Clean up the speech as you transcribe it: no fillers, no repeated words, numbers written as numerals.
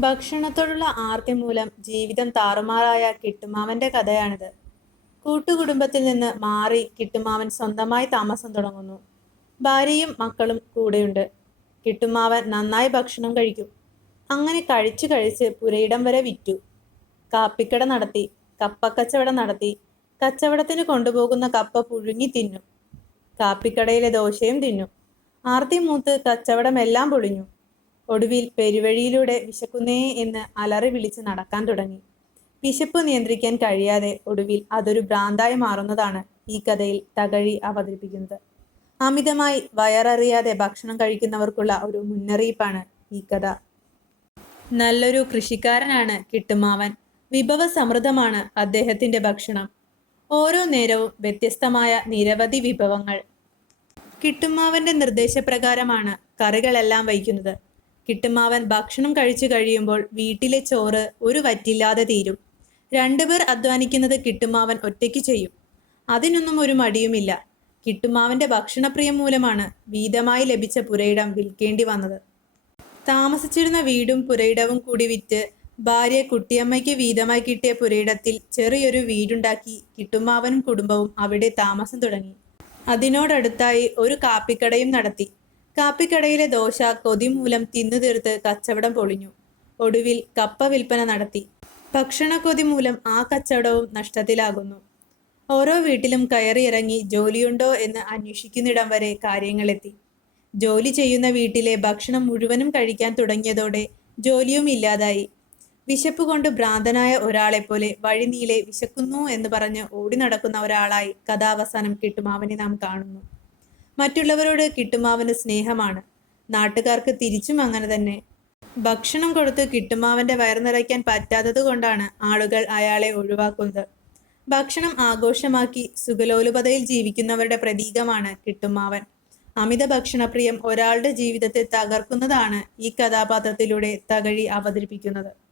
ഭക്ഷണത്തോടുള്ള ആർത്തി മൂലം ജീവിതം താറുമാറായ കിട്ടുമാവന്റെ കഥയാണിത്. കൂട്ടുകുടുംബത്തിൽ നിന്ന് മാറി കിട്ടുമാവൻ സ്വന്തമായി താമസം തുടങ്ങുന്നു. ഭാര്യയും മക്കളും കൂടെയുണ്ട്. കിട്ടുമാവൻ നന്നായി ഭക്ഷണം കഴിക്കും. അങ്ങനെ കഴിച്ചു കഴിച്ച് പുരയിടം വരെ വിറ്റു. കാപ്പിക്കട നടത്തി, കപ്പക്കച്ചവടം നടത്തി. കച്ചവടത്തിന് കൊണ്ടുപോകുന്ന കപ്പ പുഴുങ്ങി തിന്നു. കാപ്പിക്കടയിലെ ദോശയും തിന്നു. ആർത്തി മൂത്ത് കച്ചവടമെല്ലാം പൊളിഞ്ഞു. ഒടുവിൽ പെരുവഴിയിലൂടെ വിശക്കുന്നേ എന്ന് അലറി വിളിച്ച് നടക്കാൻ തുടങ്ങി. വിശപ്പ് നിയന്ത്രിക്കാൻ കഴിയാതെ ഒടുവിൽ അതൊരു ഭ്രാന്തായി മാറുന്നതാണ് ഈ കഥയിൽ തകഴി അവതരിപ്പിക്കുന്നത്. അമിതമായി വയററിയാതെ ഭക്ഷണം കഴിക്കുന്നവർക്കുള്ള ഒരു മുന്നറിയിപ്പാണ് ഈ കഥ. നല്ലൊരു കൃഷിക്കാരനാണ് കിട്ടുമാവൻ. വിഭവസമൃദ്ധമാണ് അദ്ദേഹത്തിന്റെ ഭക്ഷണം. ഓരോ നേരവും വ്യത്യസ്തമായ നിരവധി വിഭവങ്ങൾ. കിട്ടുമാവന്റെ നിർദ്ദേശപ്രകാരമാണ് കറികളെല്ലാം വയ്ക്കുന്നത്. കിട്ടുമാവൻ ഭക്ഷണം കഴിച്ചു കഴിയുമ്പോൾ വീട്ടിലെ ചോറ് ഒരു വറ്റില്ലാതെ തീരും. രണ്ടുപേർ അധ്വാനിക്കുന്നത് കിട്ടുമാവൻ ഒറ്റയ്ക്ക് ചെയ്യും. അതിനൊന്നും ഒരു മടിയുമില്ല. കിട്ടുമാവന്റെ ഭക്ഷണപ്രിയം മൂലമാണ് വീതമായി ലഭിച്ച പുരയിടം വിൽക്കേണ്ടി വന്നത്. താമസിച്ചിരുന്ന വീടും പുരയിടവും കൂടി വിറ്റ് ഭാര്യ കുട്ടിയമ്മയ്ക്ക് വീതമായി കിട്ടിയ പുരയിടത്തിൽ ചെറിയൊരു വീടുണ്ടാക്കി കിട്ടുമാവനും കുടുംബവും അവിടെ താമസം തുടങ്ങി. അതിനോടടുത്തായി ഒരു കാപ്പിക്കടയും നടത്തി. കാപ്പിക്കടയിലെ ദോശ കൊതി മൂലം തിന്നു തീർത്ത് കച്ചവടം പൊളിഞ്ഞു. ഒടുവിൽ കപ്പ വിൽപ്പന നടത്തി. ഭക്ഷണക്കൊതി മൂലം ആ കച്ചവടവും നഷ്ടത്തിലാകുന്നു. ഓരോ വീട്ടിലും കയറിയിറങ്ങി ജോലിയുണ്ടോ എന്ന് അന്വേഷിക്കുന്നിടം വരെ കാര്യങ്ങളെത്തി. ജോലി ചെയ്യുന്ന വീട്ടിലെ ഭക്ഷണം മുഴുവനും കഴിക്കാൻ തുടങ്ങിയതോടെ ജോലിയും ഇല്ലാതായി. വിശപ്പ് കൊണ്ട് ഭ്രാന്തനായ ഒരാളെപ്പോലെ വഴിനീളെ വിശക്കുന്നു എന്ന് പറഞ്ഞ് ഓടി നടക്കുന്ന ഒരാളായി കഥാവസാനം കിട്ടുമാവനെ നാം കാണുന്നു. മറ്റുള്ളവരോട് കിട്ടുമാവന് സ്നേഹമാണ്. നാട്ടുകാർക്ക് തിരിച്ചും അങ്ങനെ തന്നെ. ഭക്ഷണം കൊടുത്ത് കിട്ടുമാവന്റെ വയറ് നിറയ്ക്കാൻ പറ്റാത്തത് കൊണ്ടാണ് ആളുകൾ അയാളെ ഒഴിവാക്കുന്നത്. ഭക്ഷണം ആഘോഷമാക്കി സുഖലോലുപതയിൽ ജീവിക്കുന്നവരുടെ പ്രതീകമാണ് കിട്ടുമാവൻ. അമിത ഭക്ഷണപ്രിയം ഒരാളുടെ ജീവിതത്തെ തകർക്കുന്നതാണ് ഈ കഥാപാത്രത്തിലൂടെ തകഴി അവതരിപ്പിക്കുന്നത്.